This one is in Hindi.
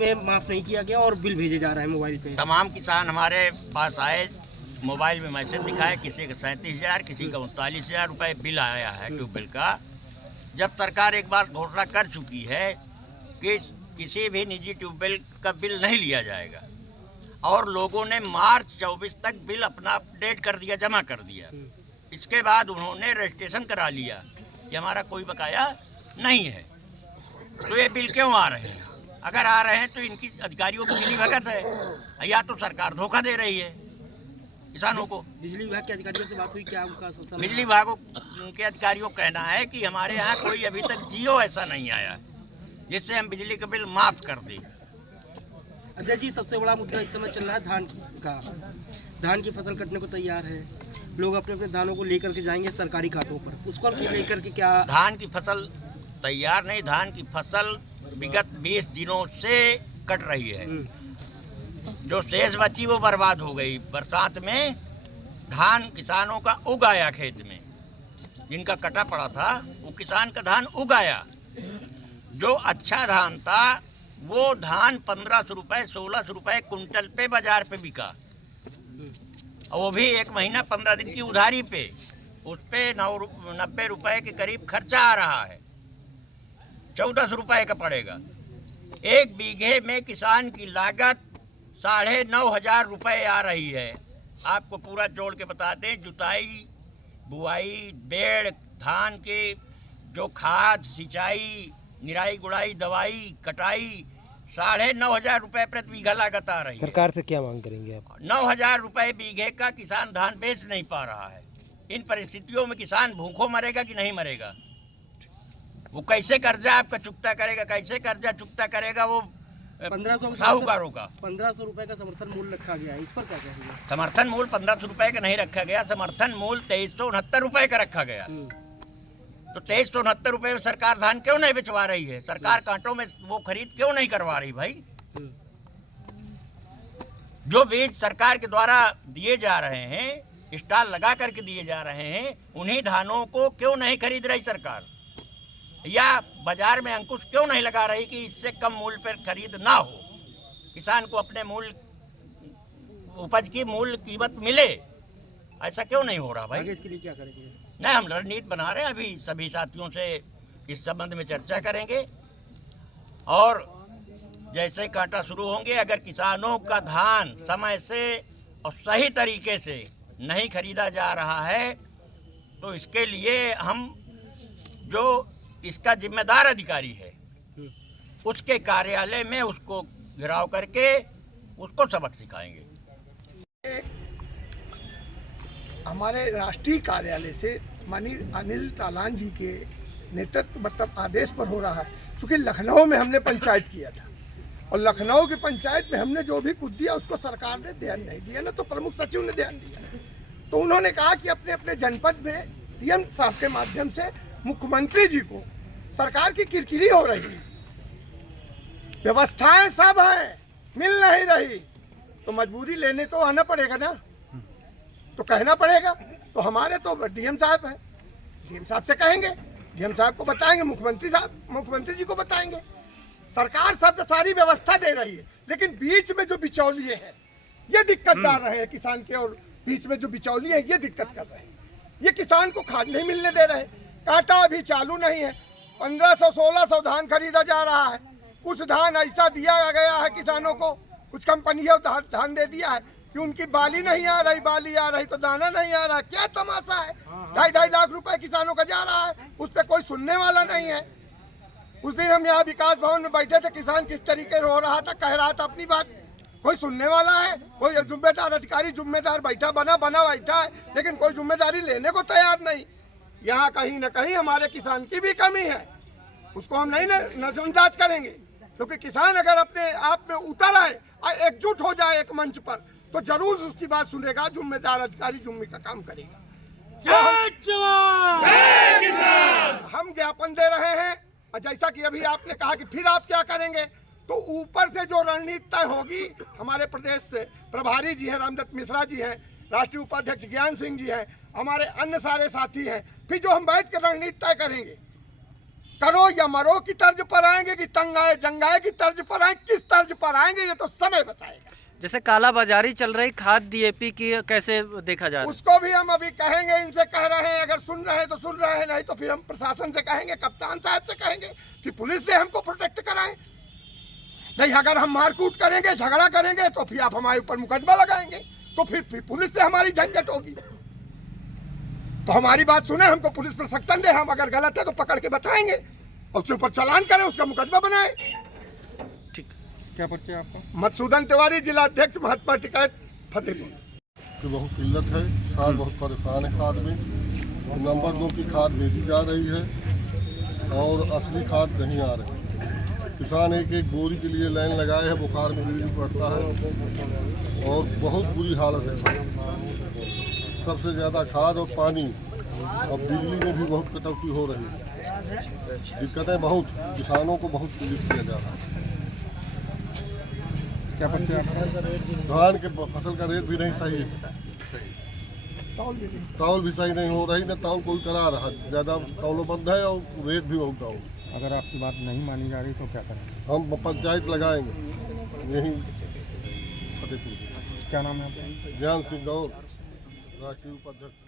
इसमें माफ नहीं किया गया और बिल भेजे जा रहा है मोबाइल पे। तमाम किसान हमारे पास आए, मोबाइल में मैसेज दिखाए, किसी का 37,000, किसी का 39,000 रुपये बिल आया है ट्यूबवेल का। जब सरकार एक बार घोषणा कर चुकी है कि किसी भी निजी ट्यूबवेल का बिल नहीं लिया जाएगा, और लोगों ने मार्च 24 तक बिल अपना अपडेट कर दिया, जमा कर दिया। इसके बाद उन्होंने रजिस्ट्रेशन करा लिया कि हमारा कोई बकाया नहीं है, तो ये बिल क्यों आ रहे हैं? अगर आ रहे हैं तो इनकी अधिकारियों की मिलीभगत है, या तो सरकार धोखा दे रही है किसानों को। बिजली विभाग के अधिकारियों से बात हुई क्या? उनका बिजली विभाग के अधिकारियों का कहना है कि हमारे यहाँ कोई अभी तक जियो ऐसा नहीं आया जिससे हम बिजली का बिल माफ कर दें। अध्यक्ष जी, सबसे बड़ा मुद्दा इस समय चल रहा है धान का। धान की फसल कटने को तैयार है, लोग अपने अपने धानों को लेकर के जाएंगे सरकारी घाटों पर, उसको लेकर के क्या? धान की फसल तैयार नहीं, धान की फसल विगत 20 दिनों से कट रही है। जो शेष बची वो बर्बाद हो गई। बरसात में धान किसानों का उग आया, खेत में जिनका कटा पड़ा था वो किसान का धान उग आया। जो अच्छा धान था वो धान 1500 रुपए 1600 रुपए कुंटल पे बाजार पे बिका, और वो भी 1 महीना 15 दिन की उधारी पे। उस पे 90 रुपए के करीब खर्चा आ रहा है, 1400 रुपए का पड़ेगा। 1 बीघे में किसान की लागत 9,500 रुपए आ रही है। आपको पूरा जोड़ के बता दें, जुताई, बुआई, बेड़, धान के जो खाद, सिंचाई, निराई गुड़ाई, दवाई, कटाई, 9,500 रुपए प्रति बीघा लागत आ रही है। सरकार से क्या मांग करेंगे आप? 9,000 रुपए बीघे का किसान धान बेच नहीं पा रहा है। इन परिस्थितियों में किसान भूखों मरेगा कि नहीं मरेगा? वो कैसे कर्जा आपका चुकता करेगा? कैसे कर्जा चुकता करेगा? वो 1500 साहूकारों का 1500 रुपए का समर्थन मूल्य रखा गया है, इस पर क्या कहेंगे? समर्थन मूल्य 1500 रुपए का नहीं रखा गया, समर्थन मूल्य 2369 रुपए का रखा गया। तो 2369 रुपए में सरकार धान क्यों नहीं बेचवा रही है? सरकार कांटों में वो खरीद क्यों नहीं करवा रही भाई? जो बीज सरकार के द्वारा दिए जा रहे हैं, स्टॉल लगा करके दिए जा रहे हैं, उन्हीं धानों को क्यों नहीं खरीद रही सरकार? या बाजार में अंकुश क्यों नहीं लगा रही कि इससे कम मूल्य पर खरीद ना हो, किसान को अपने मूल्य उपज की मूल्य कीमत मिले? ऐसा क्यों नहीं हो रहा भाई? आगे इसके लिए क्या करेंगे? नहीं, हम रणनीति बना रहे हैं, अभी सभी साथियों से इस संबंध में चर्चा करेंगे, और जैसे कांटा शुरू होंगे, अगर किसानों का धान समय से और सही तरीके से नहीं खरीदा जा रहा है तो इसके लिए हम जो इसका जिम्मेदार अधिकारी है उसके कार्यालय में उसको घेराव करके उसको सबक सिखाएंगे। हमारे राष्ट्रीय कार्यालय से माननीय अनिल तालान जी के नेतृत्व मतलब आदेश पर हो रहा है। चूँकि लखनऊ में हमने पंचायत किया था, और लखनऊ की पंचायत में हमने जो भी कुछ दिया उसको सरकार ने ध्यान नहीं दिया ना, तो प्रमुख सचिव ने ध्यान दिया। तो उन्होंने कहा कि अपने अपने जनपद में डीएम साहब के माध्यम से मुख्यमंत्री जी को सरकार की किरकिरी हो रही है, व्यवस्थाएं सब है, मिल नहीं रही, तो मजबूरी लेने तो आना पड़ेगा ना, तो कहना पड़ेगा। तो हमारे तो डीएम साहब हैं, डीएम साहब से कहेंगे, डीएम साहब को बताएंगे, मुख्यमंत्री जी को बताएंगे। सरकार सब सारी व्यवस्था दे रही है, लेकिन बीच में जो बिचौलिए हैं ये दिक्कत डाल रहे हैं किसान के, और बीच में जो बिचौलिए हैं ये दिक्कत कर रहे हैं। ये किसान को खाद नहीं मिलने दे रहे, कांटा अभी चालू नहीं है। 1500-1600 धान खरीदा जा रहा है, कुछ धान ऐसा दिया गया है किसानों को, कुछ कंपनियों धान दे दिया है कि उनकी बाली नहीं आ रही, बाली आ रही तो दाना नहीं आ रहा। क्या तमाशा है? 2.5 लाख रुपए किसानों का जा रहा है, उस पर कोई सुनने वाला नहीं है। उस दिन हम यहाँ विकास भवन में बैठे थे, किसान किस तरीके रो रहा था, कह रहा था अपनी बात, कोई सुनने वाला है? कोई जिम्मेदार अधिकारी जिम्मेदार बना बैठा है, लेकिन कोई जिम्मेदारी लेने को तैयार नहीं। यहाँ कहीं न कहीं हमारे किसान की भी कमी है, उसको हम नहीं नजरअंदाज करेंगे, क्योंकि किसान अगर अपने आप में उतर आए और एकजुट हो जाए एक मंच पर, तो जरूर उसकी बात सुनेगा, जिम्मेदार अधिकारी जुम्मे का काम करेगा। हम ज्ञापन दे रहे हैं, और जैसा कि अभी आपने कहा कि फिर आप क्या करेंगे, तो ऊपर से जो रणनीति तय होगी, हमारे प्रदेश से प्रभारी जी हैं, रामदत्त मिश्रा जी हैं, राष्ट्रीय उपाध्यक्ष ज्ञान सिंह जी हैं, हमारे अन्य सारे साथी हैं, फिर जो हम बैठ कर रणनीति तय करेंगे करो या मरो की तर्ज पर आएंगे कि तंग आए जंगाए की तर्ज पर आए, किस तर्ज पर आएंगे ये तो समय बताएगा। जैसे काला बाजारी चल रही खाद डीएपी की कैसे देखा जा रहा है? उसको भी हम अभी कहेंगे, इनसे कह रहे हैं, अगर सुन रहे हैं तो सुन रहे हैं, नहीं तो फिर हम प्रशासन से कहेंगे, कप्तान साहब से कहेंगे कि पुलिस ने हमको प्रोटेक्ट कराए। नहीं, अगर हम मारकूट करेंगे, झगड़ा करेंगे तो फिर आप हमारे ऊपर मुकदमा लगाएंगे, तो फिर पुलिस से हमारी झंझट होगी। तो हमारी बात सुने, हमको पुलिस प्रशिक्षण दे, हम अगर गलत है तो पकड़ के बताएंगे और उसके ऊपर चालान करें, उसका मुकदमा बनाए। ठीक। क्या परिचय आपका? मधुसूदन तिवारी, जिला अध्यक्ष महात्मा टिकैत फतेहपुर। कि बहुत किल्लत है, किसान बहुत परेशान है खाद में। नंबर 2 की खाद भेजी जा रही है और असली खाद नहीं आ रही। किसान एक एक बोरी के लिए लाइन लगाए है, बुखार में बिजली पड़ता है और बहुत बुरी हालत है। सबसे ज़्यादा खाद और पानी और बिजली में भी बहुत कटौती हो रही है। दिक्कतें बहुत, किसानों को बहुत पीड़ित किया जा रहा है। क्या परिचय आपका? धान के फसल का रेट भी नहीं सही है, तौल भी सही नहीं हो रही, न तौल कोई करा रहा, ज़्यादा तौलो बंद है और रेट भी बहुत डाउन। अगर आपकी बात नहीं मानी जा रही तो क्या करें? हम पंचायत लगाएंगे यही फतेहपुर। क्या नाम है आपका? ज्ञान सिंह गौर, राष्ट्रीय उपाध्यक्ष।